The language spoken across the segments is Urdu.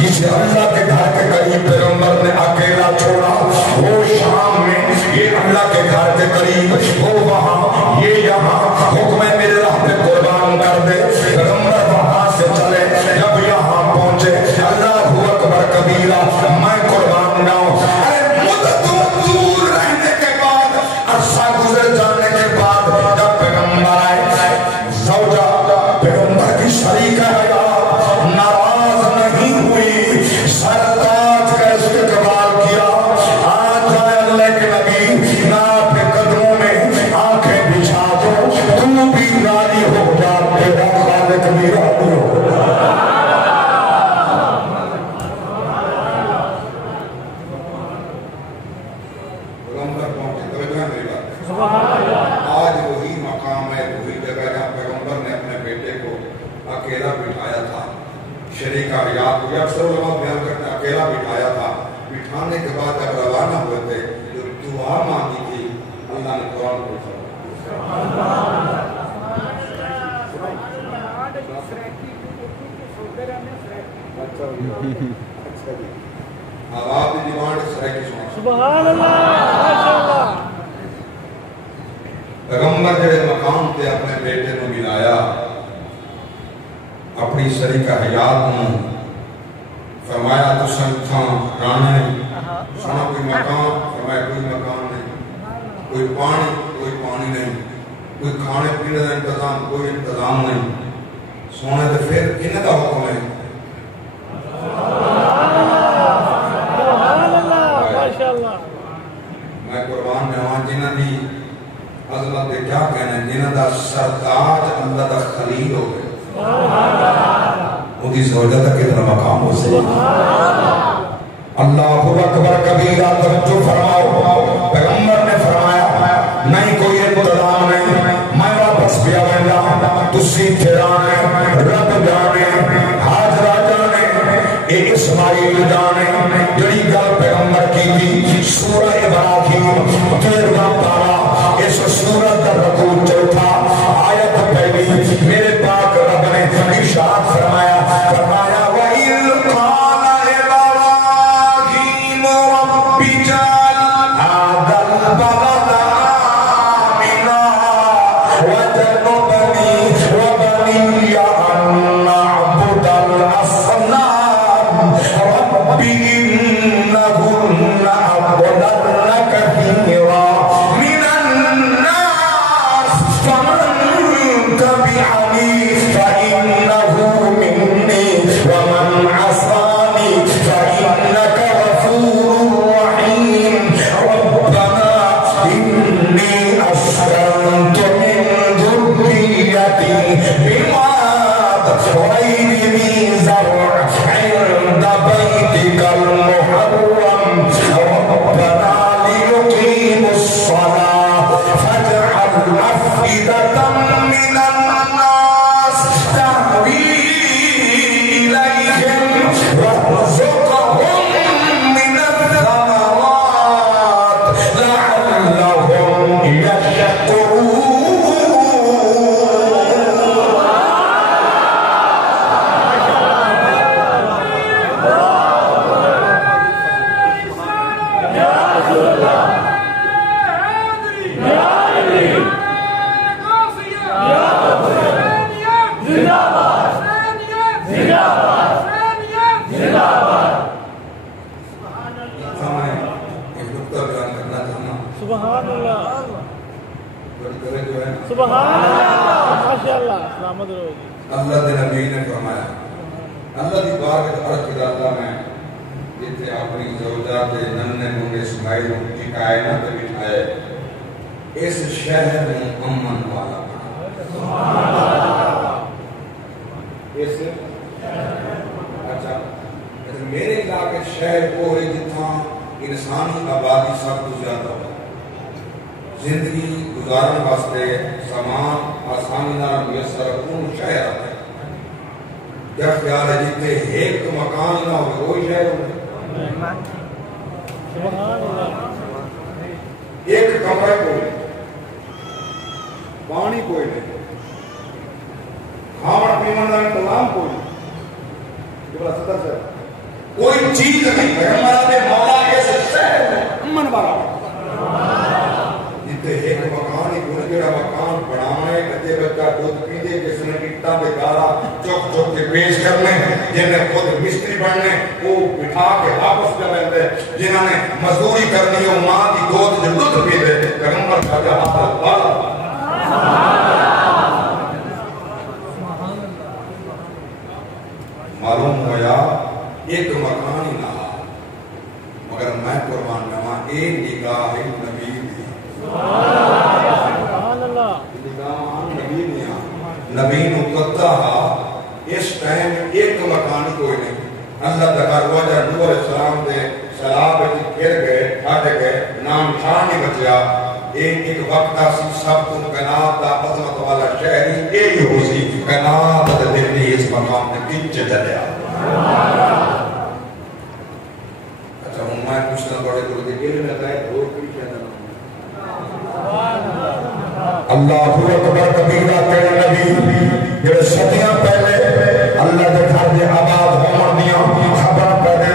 جسے اللہ کے گھر کے قریب پیغمبر نے اکیلا چھوڑا، وہ شام میں، یہ اللہ کے گھر کے قریب، وہ وہاں، یہ یہاں، حکم ہے میرے راہ پہ قربان کر دے۔ پیغمبر وہاں سے چلے، جب یہاں پہنچے، اللہ اکبر کبیرہ، میں قربان جاؤں۔ ارے مدت دور رہنے کے بعد، عرصہ گزر جانے کے بعد، جب پیغمبر آئے، زوجہ پیغمبر کی شریک ہے، ناراض نہیں ہوئی، سرتاج کا استقبال کیا۔ آج آئے اللہ کے نبی، نہ اپنے قدموں میں آنکھیں بچھا دو، تو بھی راضی ہو جا، تیرا خالق بھی راضی ہو۔ پیغمبر پہنچے، توجہ میری بات، آج وہی مقام ہے، وہی جگہ جہاں پیغمبر نے اپنے بیٹے کو اکیلا بٹھایا تھا۔ شریک آیات کو اکثر علماء بیان کرتے ہیں، اکیلا بٹھایا تھا۔ بٹھانے کے بعد جب روانہ ہوئے تھے، جو دعا مانگی تھی، اللہ نے قرآن کو اب آپ کی ڈیمانڈ سرائکی سنا۔ سبحان اللہ۔ پیغمبر جڑے مقام تے اپنے بیٹے کو ملایا، اپنی شریک حیات ہوں، فرمایا تو سنتھاں رانے سنا کوئی مکان، فرمایا کوئی مکان نہیں، کوئی پانی نہیں، کوئی کھانے پینے کا انتظام، کوئی انتظام نہیں۔ سونے تو پھر انہیں کا حکم ہے، میں قربان جاواں جنہاں دی عظمت کیا کہنا ہے، جنہاں دا سرتاج اللہ دا خلیل ہو گئے، اُنہی سوچا تھا کتنا مقام ہو سے۔ اللہ اکبر کبیرہ، توجہ فرماؤ۔ پیغمبر نے فرمایا نہیں کوئی انتظام نہیں، میں واپس پیا بنجا، تسی تھرانے، رب جانے، حاجرہ جانے، اے اسماعیل جانے، جڑی گل پیغمبر کی تھی۔ سورہ ابراہیم 13واں پارہ، اس سورت کا رکوع چوتھا، آیت پہلی، میرے پاک رب نے ارشاد فرمایا، فرمایا وَإِذْ قَالَ إِبْرَاهِيمُ رَبِّ اجْعَلْ هَٰذَا الْبَلَدَ آمِنًا وَاجْنُبْنِي وَبَنِيَّ أَن نَّعْبُدَ الْأَصْنَامَ رَبِّ إِنَّهُنَّ أَضْلَلْنَ كَثِيرًا مِّنَ النَّاسِ فَمَن تَبِعَنِي فَإِنَّهُ مِنِّي وَمَنْ عَصَانِي فَإِنَّكَ غَفُورٌ رَّحِيمٌ رَبَّنَا إِنِّي أَسْكَنتُ مِن ذُرِّيَّتِي بِوَادٍ غَيْرِ ذِي زَرْعٍ عِندَ بَيْتِكَ الْمُحَرَّمِ رَبَّنَا لِيُقِيمُوا الصَّلَاةَ فَاجْعَلْ أَفْئِدَةً مِّنَ النَّاسِ تَهْوِي إِلَيْهِمْ وَارْزُقْهُم مِّنَ الثَّمَرَاتِ لَعَلَّهُمْ يَشْكُرُونَ۔ سبحان اللہ، سبحان اللہ، ماشاءاللہ، سلامت رہو جی۔ اللہ دے نبی نے فرمایا، اللہ دی بار کے عرض کی اللہ میں جتے اپنی زوجہ دے ننے منہ اسماعیل کی کائنات بٹھائے، اس شہر میں امن والا بنا، اس اچھا میرے علاقے شہر وہ ہے جتنا انسانی آبادی سب تو زیادہ ہو زندگی گزارن واسطے سامان آسانی نال میسر کون شہر آتا ہے کیا خیال ہے جتنے ایک مکان نہ ہو وہ شہر ہو ایک کمرہ کوئی پانی کوئی نہیں کھانا پینے کا انتظام کوئی کوئی چیز نہیں ہے ہمارا مولا کے شہر میں امن والا جتنے ایک مکان ہی کوئی جڑا مکان بنانا ہے کچے بچہ دودھ پیندے جس نے اٹا دے گارا چوک چوک کے پیش کرنے جن نے خود مستری بننے وہ بٹھا کے واپس کر لیندے جنہوں نے مزدوری کرنی ہے ماں کی گود جو دودھ پیندے پیغمبر کا ہاتھ والا معلوم ہوا ایک مکان ہی نہ مگر میں قربان جاواں ایک نگاہ نبی دی سبحان اللہ نگاہ نبی دی نبی نو قطع اس ٹائم ایک مکان کوئی نہیں اللہ دا گھر وجہ نور علیہ السلام دے سلاب وچ گر گئے ہٹ گئے نام شان نہیں بچیا ایک وقت سی سب تو کائنات دا عظمت والا شہری یہی ہو سی کائنات دے دل اس مقام تے کچھ چلیا اچھا ہوں میں پوچھنا پڑے تو دل میں ہے اور کوئی کہنا اللہ اکبر کبیرہ تیرے نبی جو صدیاں پہلے اللہ کے گھر دے آباد ہون دیاں خبر پہلے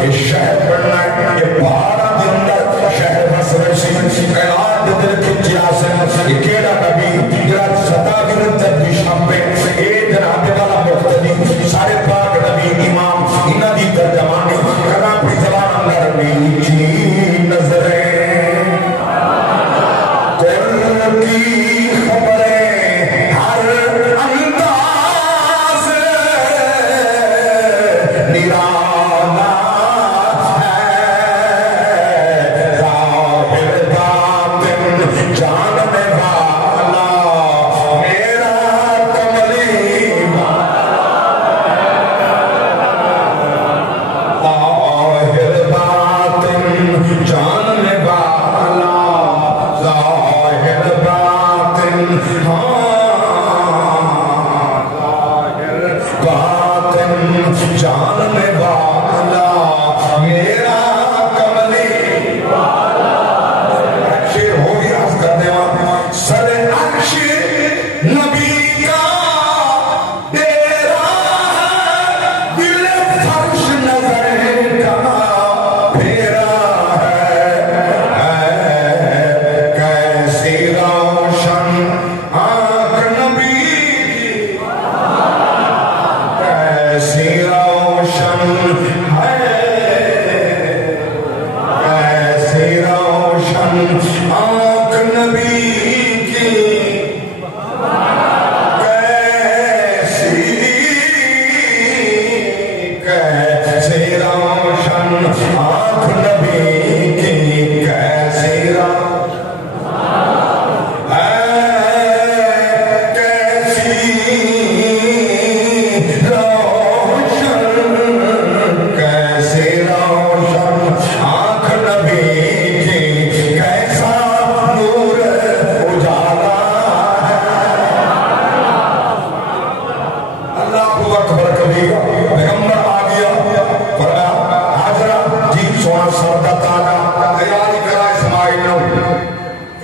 یہ شہر بننا ہے یہ پہاڑاں دے اندر شہر بسر سی کائنات دے دل کھچیا سے یہ کیڑا نبی جڑا ستا گرد تک شامپے اے جناب والا مقتدی سارے پاک نبی امام انہاں دی ترجمانی کنا پہ زبان اندر میٹھی نظریں کل کی خبریں ہر انداز نرانا ہے ظاہر باطن جاننے والا میرا کملی ظاہر باطن جاننے والا ظاہر باطن ظاہر باطن جاننے والا میرا کملی شیر ہو گیا اس کرنے والا سر عرش نبی کا ڈیرا ہے دل فرش نظر کا پھیرا ہے کیسی روشن آنکھ نبی کی کیسی روشن ہے کیسی روشن آنکھ نبی کی کیسی روشن آنکھ نبی کی کیسی کیسی روشن آنکھ نبی کی کیسا نور اجالا اللہ اکبر کبیرہ پیغمبر آ گیا فرمایا حاضرہ جی سونا سر کا تاجا تیاری کرا اسماعیل نو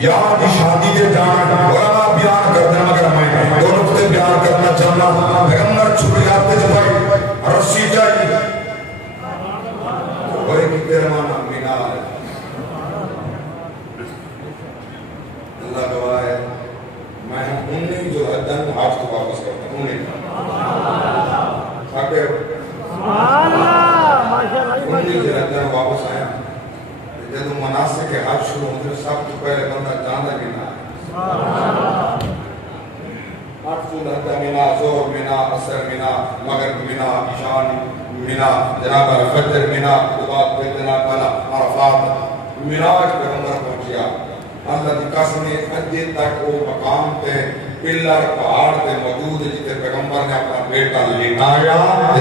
یہاں کی شادی دے جان علماء بیان کرنا مگر میں دو نقطے بیان کرنا چاہنا پیغمبر چھوڑی آتے چھپائی رسی جائی بڑے کی پیرمانہ مینار ہے اللہ گواہ ہے میں انہیں جو حدن حاج کو واپس کرتا ہوں انہیں ساکر انہیں جو حدن واپس آیا جب مناسب کے حج شروع ہوتے سب تو پہلے بندہ جانا بھی نہ مقصود حدہ منا زور منا عصر منا مغرب منا عشان منا جناب الفجر منا بعد پھر جناب عرفات معراج پیغمبر پہنچیا اللہ کی قسم اجے تک وہ مقام تے پلر پہاڑ تے موجود جتے پیغمبر نے اپنا بیٹا لٹایا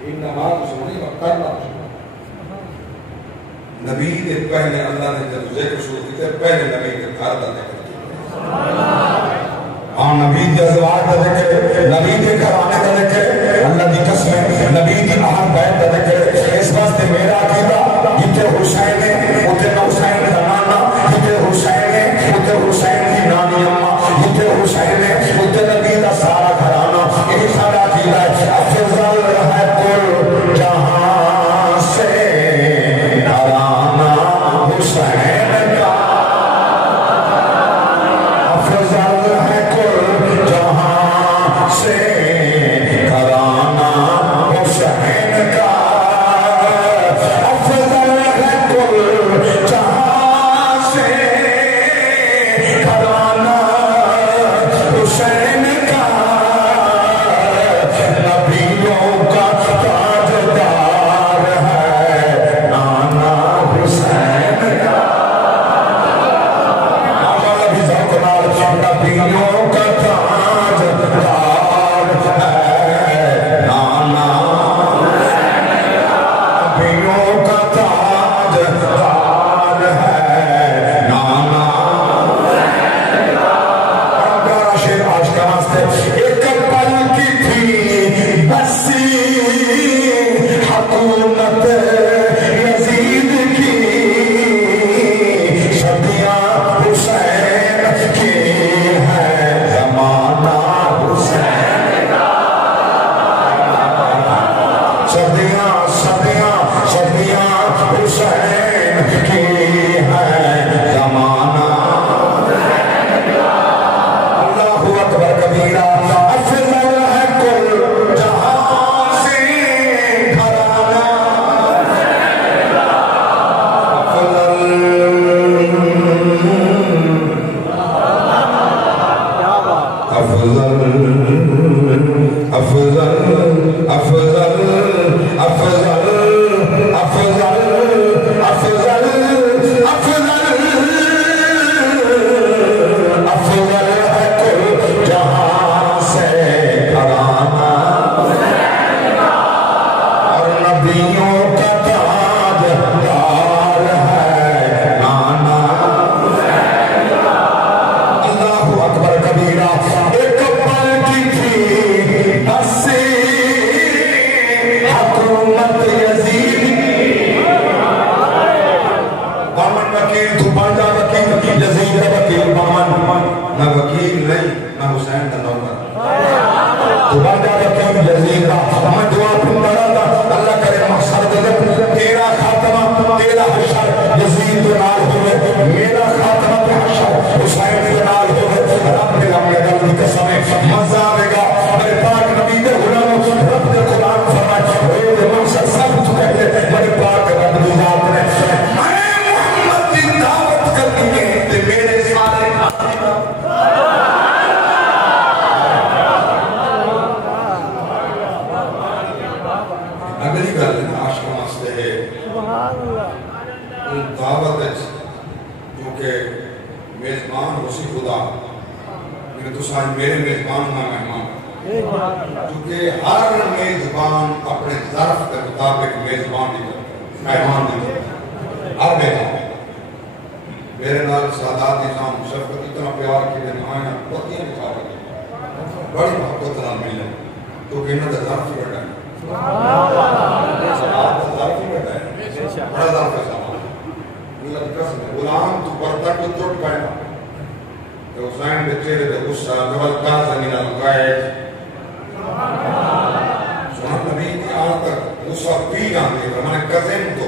یہ نماز سنی کرنا نبی دے پہلے اللہ نے جب ذکر شروع کیتے پہلے نبی کے گھر دا ذکر کیا ہاں نبی کے ازواج دا ذکر نبی کے گھرانے دا ذکر اللہ دی قسم نبی دی اہل بیت دا ذکر اس واسطے میرا عقیدہ جتنے حسین ہے اتنے حسین کا نانا جتنے حسین ہے اتنے حسین کی نانی اماں جتنے حسین ہے اتنے نبی دا سارا گھرانا یہی سارا عقیدہ ہے افضل ہے کل جہاں سے حسین کا افضل ہے کل جہاں سے گھرانہ حسین کا افضل ہے کل جہاں سے گھرانہ حسین کا نبیوں کا تاجدار ہے نانا حسین کا نبیوں کا تاجدار ہے نانا نبیوں کا تاجدار ہے نانا پیارا شیر آج کا واسطے ایک پل کی تھی بسی حکومت یزید کی صدیاں حسین کی ہے زمانہ حسین کا صدیاں صدیاں صدیاں حسین کی ہے زمانہ اللہ اکبر کبیرہ افضل ہے کل جہاں سے گھرانہ افضل افضل افضل افضل افضل افضل افضل ہے کل جہاں سے گھرانہ اور نبیوں کا تاجدار ہے نانا اللہ اکبر کبیرہ ایک پل کی تھی بسی حکومت یزید بامن وکیل تو بانجا وکیل یزید وکیل بامن نہ وکیل نہیں نہ حسین کا نوکر تو بانجا وکیل یزید میں دعا پندرہ اللہ کرے مقصد تیرا خاتمہ تیرا حشر یزید نال ہوئے میرا خاتمہ حشر حسین نال ہوئے رب نے ہمیں گل کی قسم مزہ آئے گا میرے پاک نبی کے غلام رب نے قرآن فرمایا وہ مقصد سب تو کہتے میرے پاک رب کی ذات نے میں محمد کی دعوت کرنی ہے تے میرے سارے اگلی گل عاشق واسطے ہے سبحان اللہ دعوت کیونکہ میزبان اسی خدا لیکن تو ساتھ میرے میزبان نہ مہمان کیونکہ ہر میزبان اپنے ظرف کے مطابق میزبان دی مہمان دی ہر میزبان میرے نال سادات نظام شفقت اتنا پیار کی نمایاں بہتیاں دکھا رہے بڑی محبت نال ملے تو کہ انہوں نے ظرف ہی بیٹھا ہے ظرف ہی بیٹھا ہے بڑا ظرف ہے غلام تو پردہ کو ٹوٹ پائے تو حسین کے چہرے پہ غصہ نول کا زمین القائد سنا نبی کی آن تک غصہ پی جاندے ہمارے قزم تو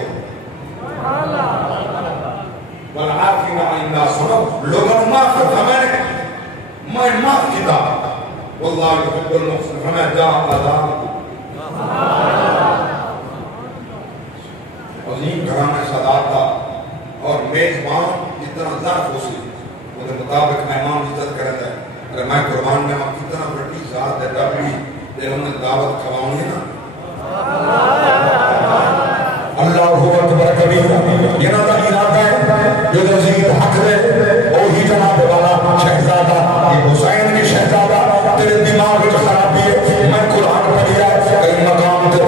والعافین عن الناس سنا لوگوں معاف کر ہمیں میں معاف کیتا واللہ يحب المحسن ہمیں جا عذاب عظیم گھرانے سادات تھا اور میزبان جتنا ظرف ہو سی وہ کے مطابق مہمان عزت کرتا ہے اگر میں قربان میں کتنا بڑی ذات ہے ڈبلی دے ہم نے دعوت کھواؤں ہے نا اللہ اکبر کبیرہ یہ نہ دا ارادہ ہے جو یزید حق دے وہی جناب والا شہزادہ یہ حسین کی شہزادہ تیرے دماغ میں خرابی ہے میں قرآن پڑھیا کئی مقام تے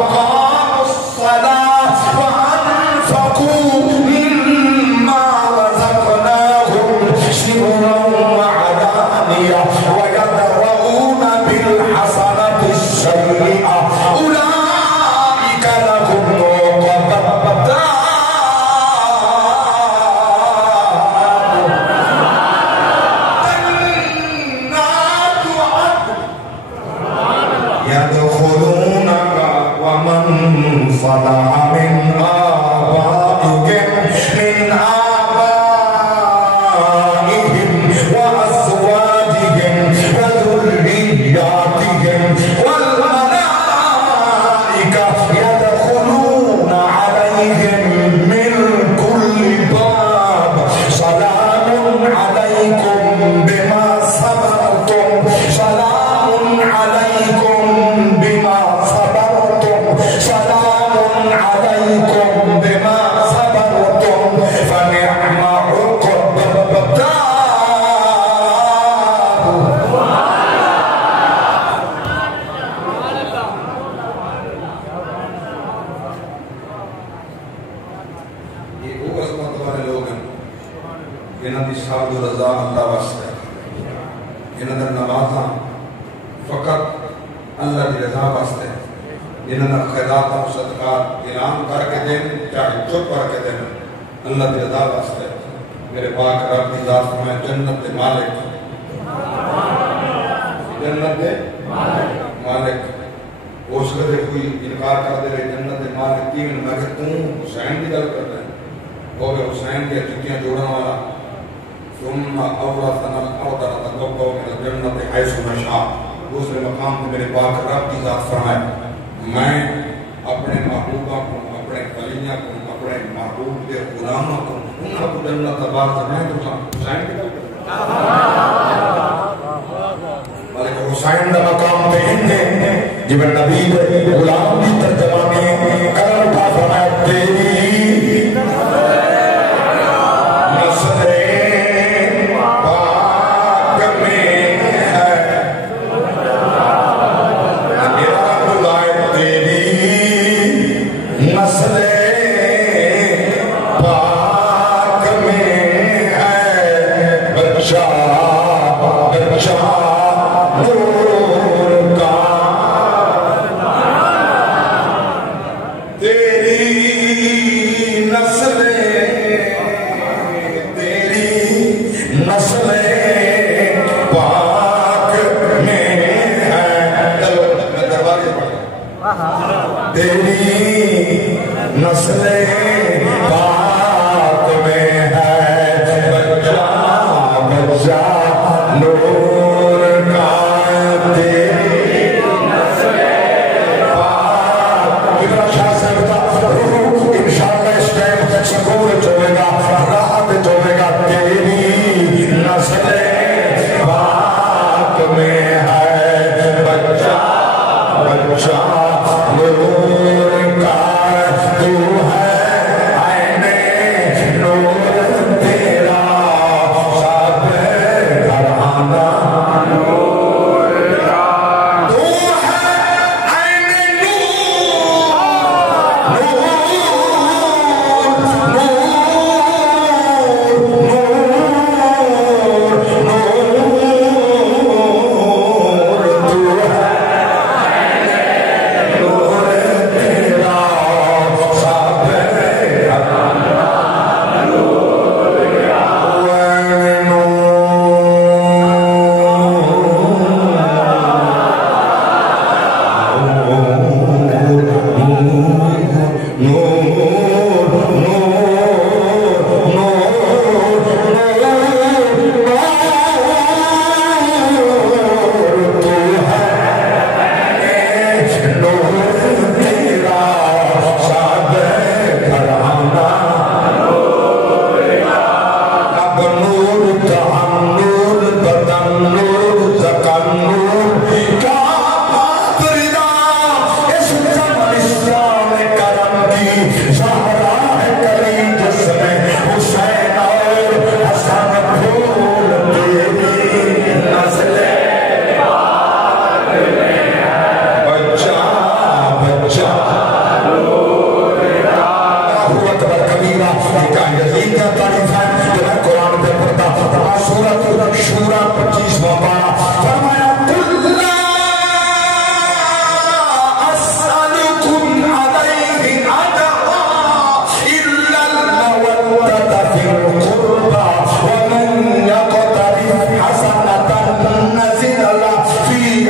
وأقاموا الصلاة وأنفقوا مما رزقناهم سرا وعلانية ويدرؤون بالحسنة السيئة أولئك لهم عقبى الدار جنات عدن يدخلونها ومن صلح من آبائهم وأزواجهم وذرياتهم والملائكة يدخلون عليهم من كل باب سلام عليكم بما صبرتم سلام عليكم بما صبرتم سلام عليكم بما صبرتم فنعم عقب الدار. یہ وہ عظمت والے لوگ ہیں جنہاں دی صاحب رضا اللہ واسطے جنہاں دی نمازاں فقط اللہ دی رضا واسطے جنہاں دی خیرات و صدقات اعلان کر کے دیں چاہے چپ کر کے دیں اللہ دی رضا واسطے. میرے پاک رب دی ذات فرمائے جنت دے مالک جنت دے مالک ہو سکتے کوئی انکار کر دے رہے جنت دے مالک تین میں کہ تم حسین کی گل کر رہے ہو گئے حسین کی جتیاں جوڑنے والا ثم اورثنا الارض نتبوأ من الجنة حيث نشاء. دوسرے مقام پہ میرے پاک رب کی ذات فرمائے میں اپنے محبوبہ کو اپنے ولیاں کو اپنے محبوب کے غلاموں کو انہاں کو جنت آباد میں تو حسین کی گل کر بلکہ حسین دا مقام پہ ہندے جب نبی غلام کی ترجمانی کرن اٹھا فرمایا تیری نسل پاک میں ہے بچہ بچہ نور کا تیری نسل پاک. شاہ صاحب انشاءاللہ اس ٹائم سکون چوے گا راحت چوے گا تیری نسل پاک میں ہے بچہ بچہ نور کا تو ہے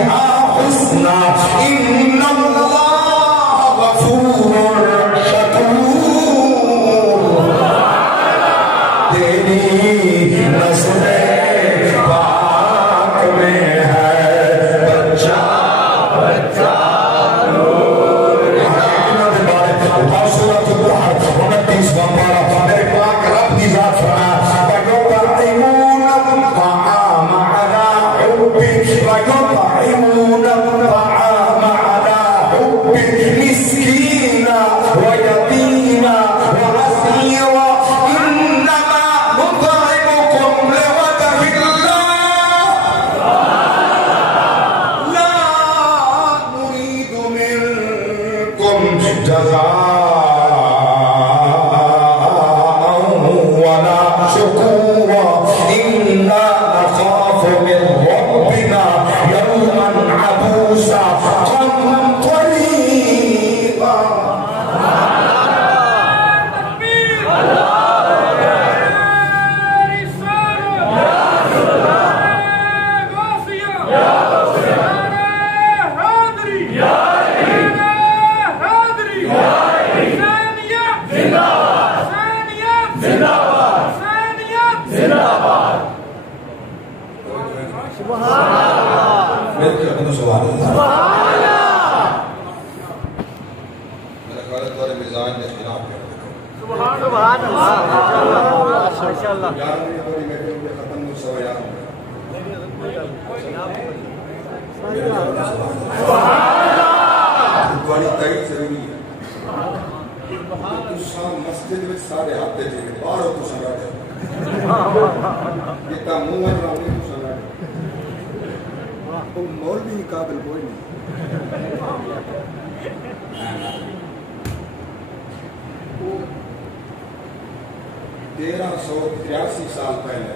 فيها حسنا إن الله غفور شكور تیری نسل پاک میں ہے بچہ بچہ سورۃ الدہر 29 پارہ میرے پاک رب کی ذات فرمایا وَيُطْعِمُونَ الطَّعَامَ عَلَى حُبِّهِ وَيُطْعِمُونَ الطَّعَامَ عَلَى حُبِّهِ مِسْكِينًا وَيَتِيمًا وَأَسِيرًا إِنَّمَا نُطْعِمُكُمْ لِوَجْهِ اللَّهِ لَا نُرِيدُ مِنكُمْ جَزَاءً ولا شكورا إنا نخاف من ربنا يوما عبوسا قمطريرا مسجد میں سارے ہاتھے جیسے باہر تو سنگا دے اتنا منہ ہے راؤنی تو سنگا دے وہ مولوی قابل کوئی نہیں 1383 سال پہلے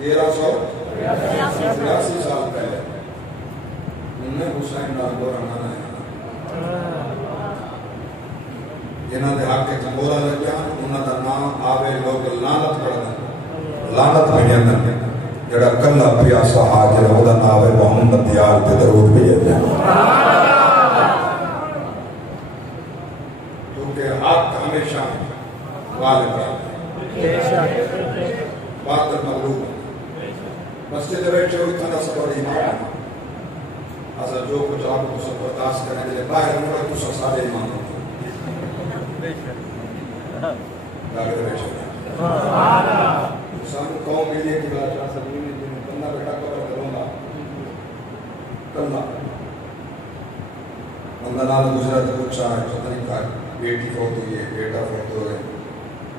1383 سال پہلے انہیں حسین نال رنگانا ہے جنہاں دے حق کے چمورا لگیا انہاں دا نام آوے لوگ لعنت پڑھنا لعنت پڑھنا جڑا کلا پیاسا حاضر ہو دا نام ہے محمد دیال پہ درود بھیجے کیونکہ حق ہمیشہ غالب ہے باطل مغلوب مسجد بیٹھے ہوئی تھا صبر ایمان اصل جو کچھ آپ کو سب برداشت کرنے کے باہر ہوئے تو سب سارے ایمان ہوتے لاغر بیٹھے سانو قوم کے لیے کبلا چاہ سکتے ہیں جنہیں بندہ بیٹا قبر کروں گا کلہ بندہ نال گزرت کچھ آئے پتنی کا بیٹی فوت ہوئی ہے بیٹا فوت ہو گئے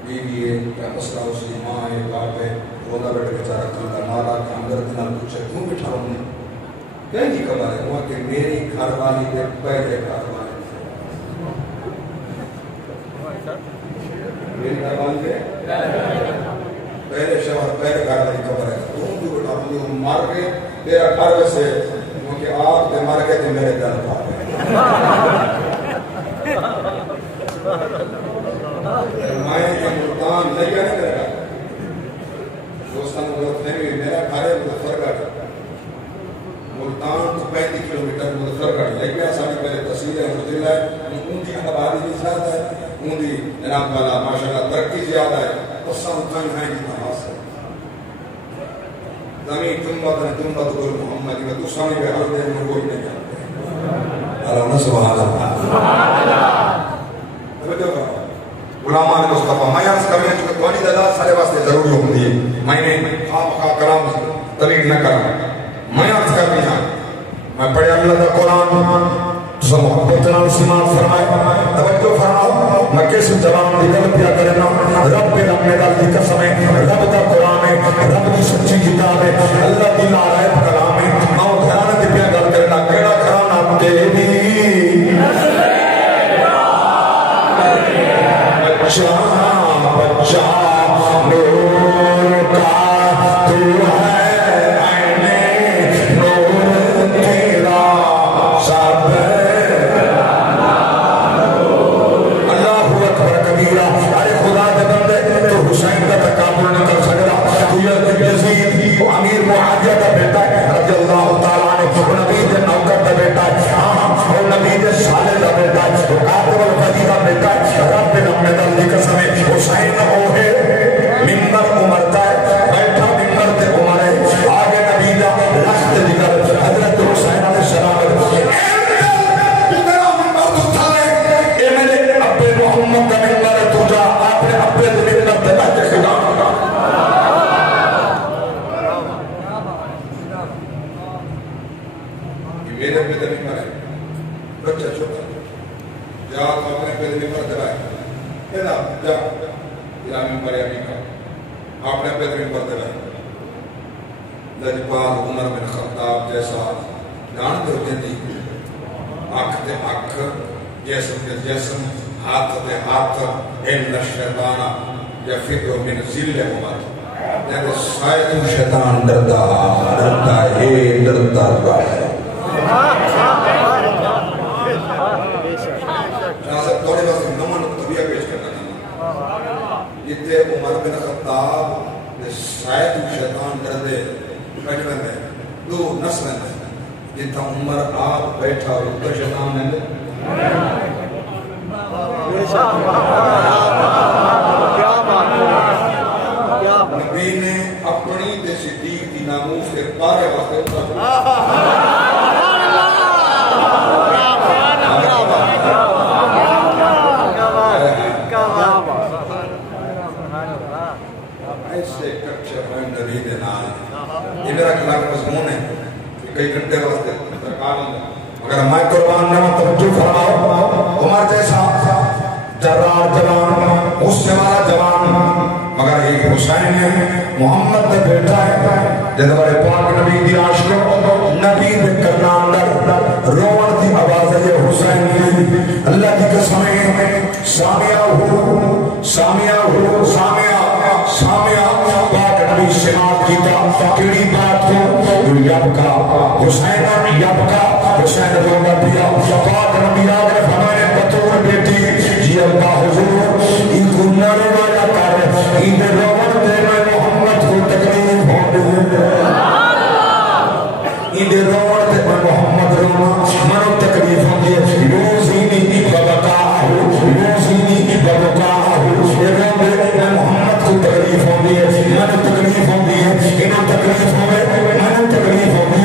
بیوی ہے کیا مسئلہ اس کی ماں ہے باپ ہے رونا بیٹھے بیچارہ کلہ نالا کے اندر دنال کچھ ہے کیوں بٹھا ہوں نے کہیں کی خبر ہے وہ کہ میری گھر والی پہ پہلے گھر والے میری گھر والی پہ پہلے شوہر پہلے گھر والی خبر ہے تم تو بٹھا ہوں مار کے تیرا گھر ویسے کیونکہ آپ تے مار کے تے میرے گھر پا گئے میں یہ ملتان نہیں کرے گا دوستان بہت نہیں میرا گھر ہے مظفر گھر ملتان تو 35 کلومیٹر مظفر گھر لیکن ساری پہلے تصویر ہے مجھے ہے ان کی آبادی بھی زیادہ ہے ان کی جناب والا ماشاءاللہ ترقی زیادہ ہے اور سب تنگ ہیں جتنا خاص ہے زمین تمبت گل محمدی و تو سانی پہ حل دے میں کوئی نہیں جانتے اللہ سبحان اللہ علماء نے مصطفیٰ میں عرض کرنے چکے توانی دلال سارے واسطے ضروری ہوتی ہے میں نے خواہ کلام طویل نہ کروں میں عرض کر دیا میں پڑھے اللہ کا قرآن تو محبت نال سماعت فرمائے توجہ فرماؤ میں کس جواب نکل پیا کرنا رب نے دل کی قسم ہے رب کا قرآن ہے رب کی سچی کتاب ہے اللہ کی نارائب کلام ہے میں دھیان دے پیا گل کرنا کیڑا کرانا تیری بچہ بچہ نور کا تو ہے امیر معاذ معاویہ کا بیٹا ہے رضی اللہ تعالیٰ عنہ، وہ نبی کے نوکر کا بیٹا ہے، وہ نبی کے صالح کا بیٹا ہے، وہ قاتل الفضی کا بیٹا ہے، رب نمد اللہ قسم ہے حسین وہ ہے ممبر عمرتا ہے بیٹھا ممبر تے عمر ہے آگے نبی دا لخت ذکر حضرت حسین علیہ السلام میرا ممبر تو تھا ہے اے میرے ابے محمد کا ممبر ہے تو جا اپنے ابے دے ممبر تے بیٹھ کے خدا میرے ابے دے ممبر ہے بچہ چھوٹا جا تو اپنے ابے دے ممبر تے بیٹھ جا یا ممبر ہے اپنے ابے دے ممبر تے بیٹھ لجپال عمر بن خطاب جیسا جان دے ہوتے دی آنکھ تے آنکھ جسم تے جسم ہاتھ تے ہاتھ ان الشیطانہ یفر من ذل عمر یعنی شاید شیطان ڈرتا ہے ڈرتا ہے ناصر تھوڑے بس نمان طبیعہ پیش کرنا چاہتا جتے عمر بن خطاب شاید شیطان ڈردے بیٹھ رہے ہیں دو نسل ہیں جتا عمر آپ بیٹھا اور اتر شیطان ہے نبی نے اپنی تے صدیق دی ناموس کے بارے واسطے ایسے کچھے ہوئے نبی دے نال یہ میرا کلاک مضمون ہے کہ کئی گھنٹے واسطے درکار ہوں اگر میں قربان نمہ توجہ فرماؤ عمر جیسا جرار جوان غصے والا جوان مگر ایک حسین ہے محمد دے بیٹا ہے جیسے بڑے پاک نبی دی عاشق نبی دے کرنا اندر روان دی آواز ہے حسین اللہ کی قسمیں سامیہ پاک نبی سماعت کیتا کیڑی بات کو یبکا حسین رونا دیا پاک نبی آگے فرمائے بطور بیٹی جی اللہ حضور ان کو نہ روایا کر ان روان دے میں محمد کو تکلیف ہونے ان روان دے میں محمد رونا منو تکلیف ہونے یوزینی ببکاہو میں محمد کو تکلیف ہونے منو تکلیف ہونے انہوں تکلیف ہونے منو تکلیف ہونے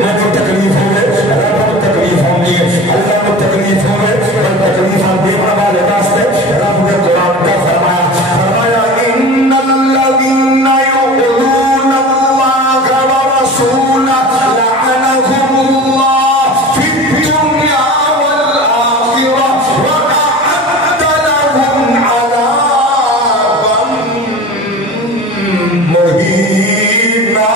منو تکلیف ہونے رب کو تکلیف ہونے اللہ کو تکلیف ہونے پر تکلیف دینا والے واسطے رب نے قرآن کا فرمایا ان الذین یؤذون اللہ ورسولہ لعنہم اللہ فی الدنیا والآخرہ وأعد لهم عذابا مہینا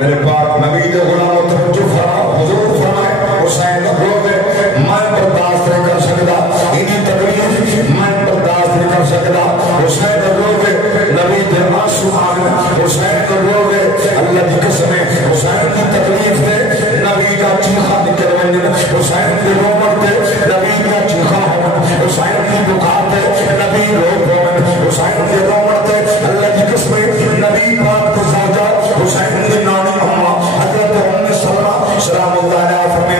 میرے پاک نبی دے غلام توجہ فرما حضور فرمائے حسین روے میں برداشت نہیں کر سکتا انہی تکلیف میں برداشت نہیں کر سکتا حسین روے نبی دے آنسو آگے حسین روے اللہ کی قسم ہے حسین کی تکلیف دے نبی کا چیخا نکل ونجن حسین کی رومت دے نبی کا چیخا ہون حسین کی بکار دے نبی روپ ہون حسین کی رومت دے اللہ کی قسم ہے نبی پاک کو زوجہ حسین کی نانی اممہ حضرت ام سلمہ سلام اللہ علیہ فرمائے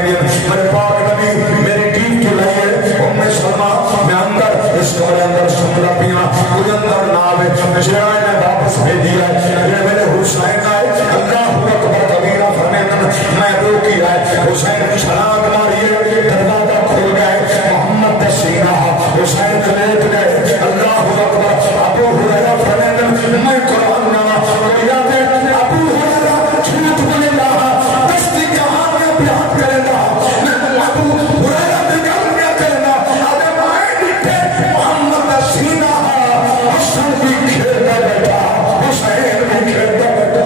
میرے پاک نبی میری ٹیم کی لئے ام سلمہ میں اندر اس کولے اندر سمجھا پیاں کوئی اندر ناوے جہاں نے واپس بھیجی ہے یہ میرے حسین آئے اللہ اکبر کبیرہ فرمائے میں روکی آئے حسین چھلانگ ماریے دروازہ کھل گئے محمد تسینہ حسین لیٹ گئے اللہ اکبر ابو ہریرہ فرمائے میں قرآن نامہ یاد ہے ابو ہریرہ جھوٹ بولے رہا دستی کہاں میں بیان کرے رہا ابو ہریرہ بیان میں کرے رہا آدھے مائیں نٹھے محمد تسینہ حسن بھی کھیلتا بیٹا حسین بھی کھیلتا بیٹا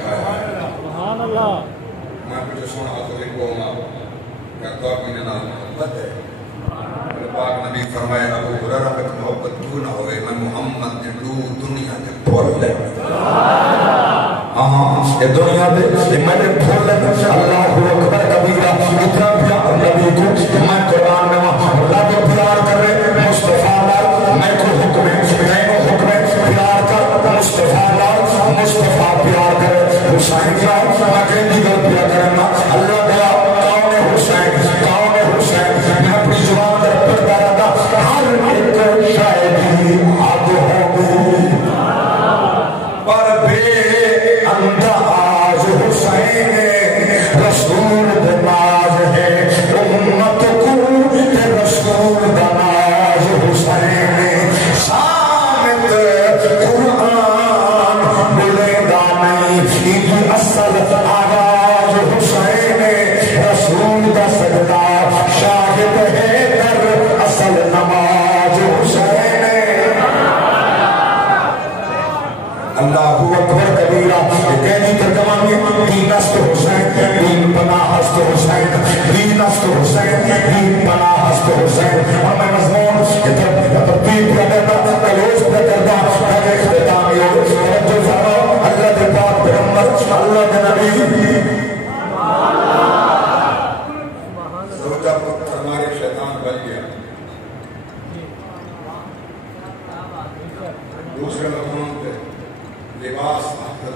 سبحان اللہ میں کچھ سونا تو ایک بولنا کہ تو اپنے نام محبت ہے پاک نبی فرمائے ابو ہریرہ میں محبت کیوں نہ ہوئے میں محمد نے دو دنیا نے بھول لے یہ دنیا دے میں نے بھول لے اللہ اکبر کبیرہ اتنا پیار نبی کو میں قرآن میں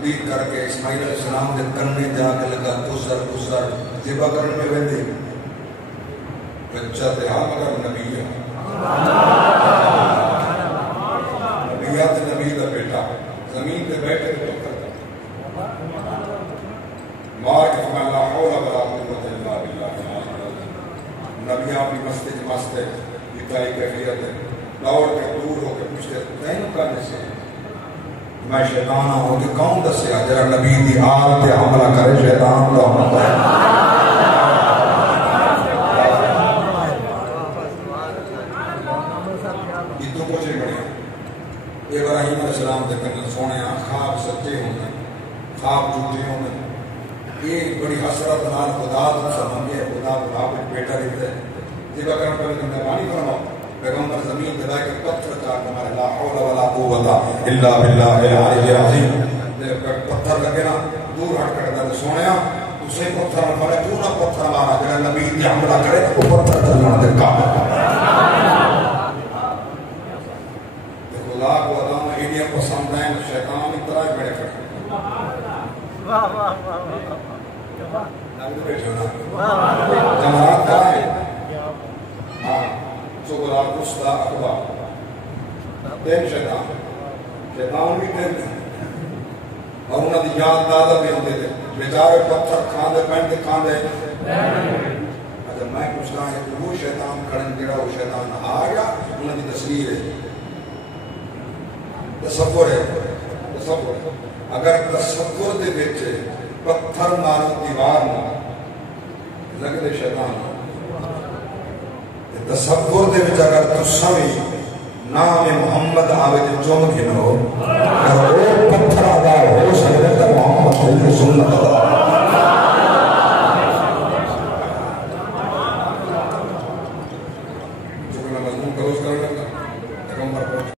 تقدیر کر کے اسماعیل علیہ السلام کے کرنے جا کے لگا گزر ذبح کرنے میں ویندے بچہ تے ہاں مگر نبی ہے نبیات نبی کا بیٹا زمین پہ بیٹھے تو کرتا مار کے فرمایا لا حول ولا قوت الا باللہ نبی اپنی مسجد مست ہے اتائی کیفیت ہے دوڑ کے دور ہو کے پوچھتے تینوں کرنے سے میں شیطان ہوں کہ کون دسیا جرا نبی دی آل تے حملہ کرے شیطان تو ہوتا ہے یہ تو کچھ نہیں بڑھیا ابراہیم علیہ السلام تے کہنے سونے خواب سچے ہونے خواب جھوٹے ہونے یہ بڑی حسرت نال خدا تو سمجھے خدا بیٹا دیتے ہیں جب اگر ہم پہلے مہربانی فرماؤ پیغمبر زمین دلائی کے پتھر چاہ ہمارے لا حول ولا قوت الا باللہ العلی العظیم پتھر لگے نا دور ہٹ کر دے سونیا اسے پتھر مارے پورا پتھر مارا جڑا نبی دی حملہ کرے وہ پتھر چلنا دے کعبہ خدا کو ادا میں انہیں پسند ہیں شیطان اتنا ہی بڑے کھڑے واہ واہ واہ نبی بیٹھے نا جماعت کا ہے ہاں سوگرا قصدہ اخبار دین شیطان بھی دین اور انہوں نے یاد دادا بھی ہوتے تھے بیچارے پتھر کھاندے پہنتے کھاندے اگر میں پوچھنا ہے کہ وہ شیطان کھڑن گرا وہ شیطان آ گیا انہوں نے تصویر ہے تصور ہے اگر تصور دے بیچے پتھر مارو دیوار نہ لگ دے شیطان تصور دے وچ اگر تساں وی نام محمد آوے تے چوم گھنو اگر وہ پتھر ادا ہو سکدا تے محمد دی سنت ادا